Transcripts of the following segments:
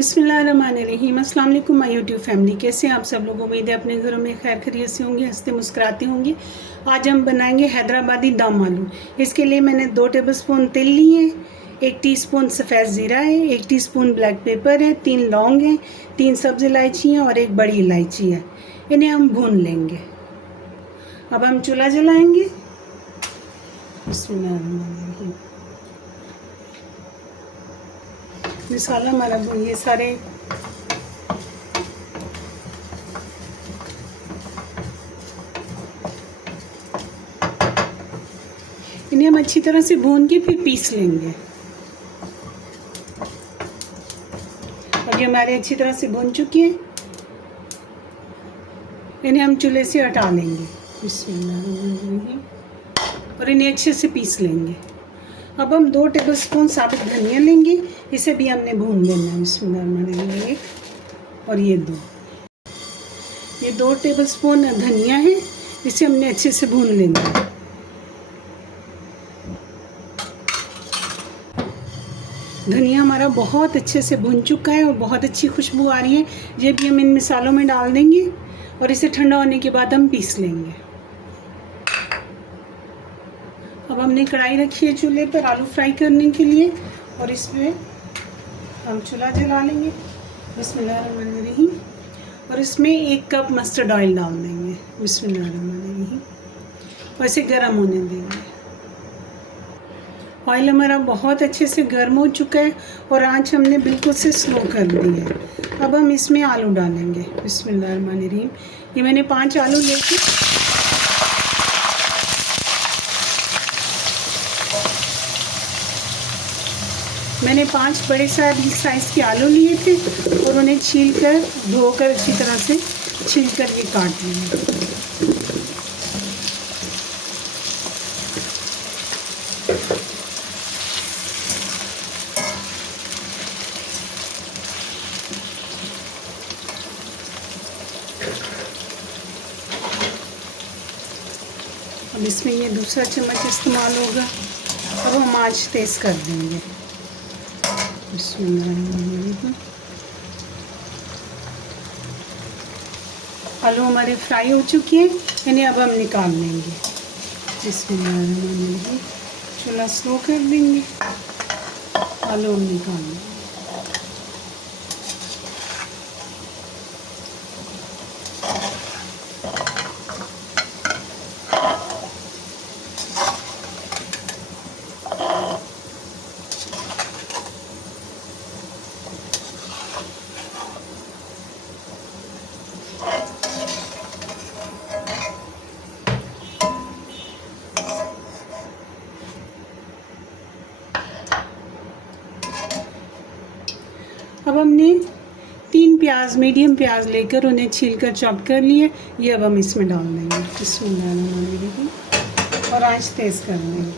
बिस्मिल्लाहिर्रहमानिर्रहीम। अस्सलाम वालेकुम माय यूट्यूब फैमिली। कैसे हैं आप सब लोग? उम्मीद है अपने घरों में खैर खैरियत से होंगे, हंसते मुस्कुराते होंगे। आज हम बनाएंगे हैदराबादी दम आलू। इसके लिए मैंने 2 टेबलस्पून तेल लिए हैं, 1 टीस्पून सफ़ेद ज़ीरा है, 1 टीस्पून ब्लैक पेपर है, 3 लौंग हैं, 3 सब्ज़ इलायची हैं और 1 बड़ी इलायची है। इन्हें हम भून लेंगे। अब हम चूल्हा जलाएंगे। बिस्मिल्लाहिर्रहमानिर्रहीम। मसाला हमारा ये सारे इन्हें हम अच्छी तरह से भून के फिर पीस लेंगे। और ये हमारे अच्छी तरह से भून चुके हैं, इन्हें हम चूल्हे से हटा लेंगे। बिस्मिल्लाह। और इन्हें अच्छे से पीस लेंगे। अब हम 2 टेबलस्पून साबुत धनिया लेंगे, इसे भी हमने भून लेना है। बिस्मिल्लाह। 1 और ये 2 टेबलस्पून धनिया है, इसे हमने अच्छे से भून लेना है। धनिया हमारा बहुत अच्छे से भुन चुका है और बहुत अच्छी खुशबू आ रही है। ये भी हम इन मसालों में डाल देंगे और इसे ठंडा होने के बाद हम पीस लेंगे। अब हमने कढ़ाई रखी है चूल्हे पर आलू फ्राई करने के लिए, और इसमें हम चूल्हा जला लेंगे। बिस्मिल्लाहिर्रहमानिर्रहीम। और इसमें 1 कप मस्टर्ड ऑयल डाल देंगे। बिस्मिल्लाहिर्रहमानिर्रहीम। और इसे गर्म होने देंगे। ऑयल हमारा बहुत अच्छे से गर्म हो चुका है और आंच हमने बिल्कुल से स्लो कर दी है। अब हम इसमें आलू डालेंगे। बिस्मिल्लाहिर्रहमानिर्रहीम। ये मैंने 5 आलू लेके मैंने 5 बड़े साइज़ के आलू लिए थे और उन्हें छील कर धोकर अच्छी तरह से छील कर ये काट लिए। अब इसमें ये दूसरा चम्मच इस्तेमाल होगा। अब हम आंच तेज़ कर देंगे। आलू हमारे फ्राई हो चुके हैं, इन्हें अब हम निकाल लेंगे। बिस्मिल्लाह। चूल्हा स्लो कर देंगे, आलू हम निकाल लेंगे। अब हमने 3 प्याज मीडियम प्याज लेकर उन्हें छीलकर चॉप कर लिए। ये अब हम इसमें डाल देंगे। बिस्मिल्लाह। और आंच तेज़ कर देंगे।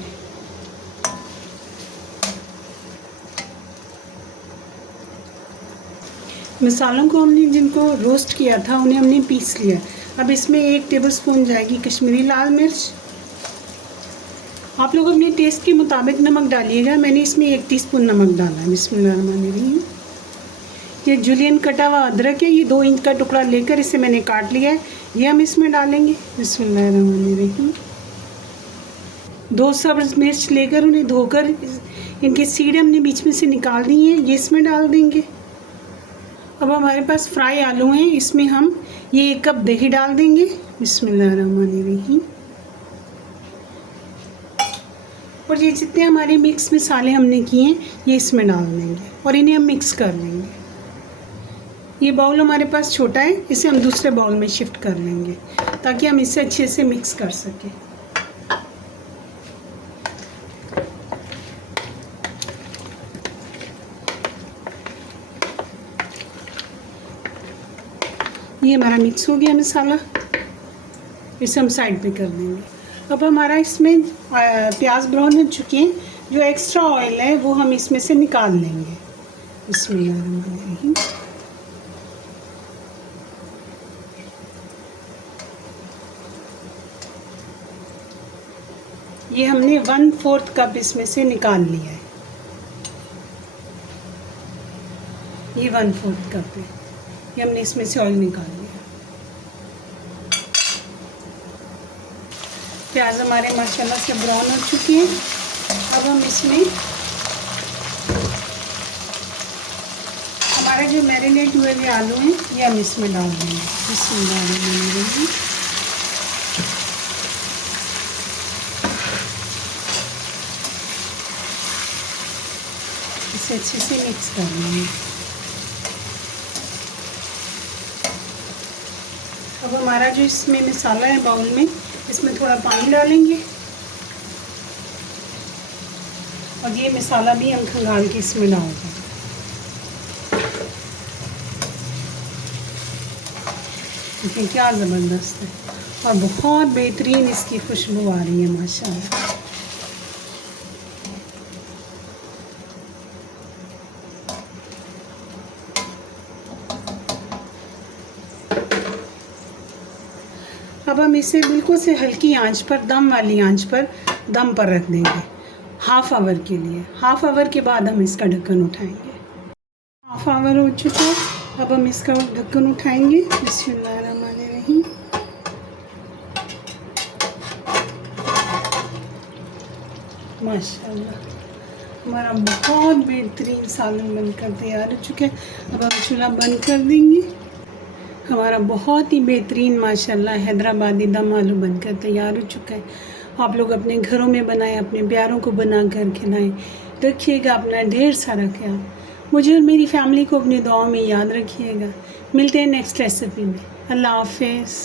मसालों को हमने जिनको रोस्ट किया था उन्हें हमने पीस लिया। अब इसमें 1 टेबलस्पून जाएगी कश्मीरी लाल मिर्च। आप लोग अपने टेस्ट के मुताबिक नमक डालिएगा। मैंने इसमें 1 टीस्पून नमक डाला है। बिस्मिल्लाहिर्रहमानिर्रहीम। ये जुलियन कटा हुआ अदरक है, ये 2 इंच का टुकड़ा लेकर इसे मैंने काट लिया है, ये हम इसमें डालेंगे। बिस्मिल्लाहिर्रहमानिर्रहीम। 2 सब्ज़ मिर्च लेकर उन्हें धोकर इनके सीड हमने बीच में से निकाल दी हैं, ये इसमें डाल देंगे। अब हमारे पास फ्राई आलू हैं, इसमें हम ये 1 कप दही डाल देंगे। बिस्मिल्लाहिर्रहमानिर्रहीम। और ये जितने हमारे मिक्स मसाले हमने किए हैं ये इसमें डाल देंगे और इन्हें हम मिक्स कर लेंगे। ये बाउल हमारे पास छोटा है, इसे हम दूसरे बाउल में शिफ्ट कर लेंगे ताकि हम इसे अच्छे से मिक्स कर सकें। ये हमारा मिक्स हो गया मसाला, इसे हम साइड पे कर देंगे। अब हमारा इसमें प्याज ब्राउन हो चुके हैं, जो एक्स्ट्रा ऑयल है वो हम इसमें से निकाल लेंगे। बिस्मिल्लाहिर्रहमानिर्रहीम। ये हमने 1/4 कप इसमें से निकाल लिया है। ये 1/4 कप है। ये हमने इसमें से ऑयल निकाल लिया। प्याज हमारे माशाल्लाह से ब्राउन हो चुके हैं। अब हम इसमें हमारे जो मैरिनेट हुए हुए आलू हैं ये हम इसमें डाल देंगे। बिस्मिल्लाह। इसे अच्छे से मिक्स कर लेंगे। अब हमारा जो इसमें मसाला है बाउल में, इसमें थोड़ा पानी डालेंगे और ये मसाला भी हम खंगाल के इसमें डाल देंगे। देखिए क्या ज़बरदस्त है और बहुत बेहतरीन इसकी खुशबू आ रही है माशाल्लाह। अब हम इसे बिल्कुल से हल्की आंच पर, दम वाली आंच पर दम पर रख देंगे हाफ़ आवर के लिए। हाफ़ आवर के बाद हम इसका ढक्कन उठाएंगे। हाफ़ आवर हो चुका है। अब हम इसका ढक्कन उठाएंगे। बिस्मिल्लाहिर्रहमानिर्रहीम। माशाल्लाह हमारा बहुत बेहतरीन सालन बनकर तैयार हो चुका है। अब हम चूल्हा बंद कर देंगे। हमारा बहुत ही बेहतरीन माशाल्लाह हैदराबादी दम आलू बनकर तैयार हो चुका है। आप लोग अपने घरों में बनाएं, अपने प्यारों को बना कर खिलाएं। रखिएगा अपना ढेर सारा ख्याल। मुझे और मेरी फैमिली को अपनी दुआओं में याद रखिएगा। मिलते हैं नेक्स्ट रेसिपी में। अल्लाह हाफ़िज़।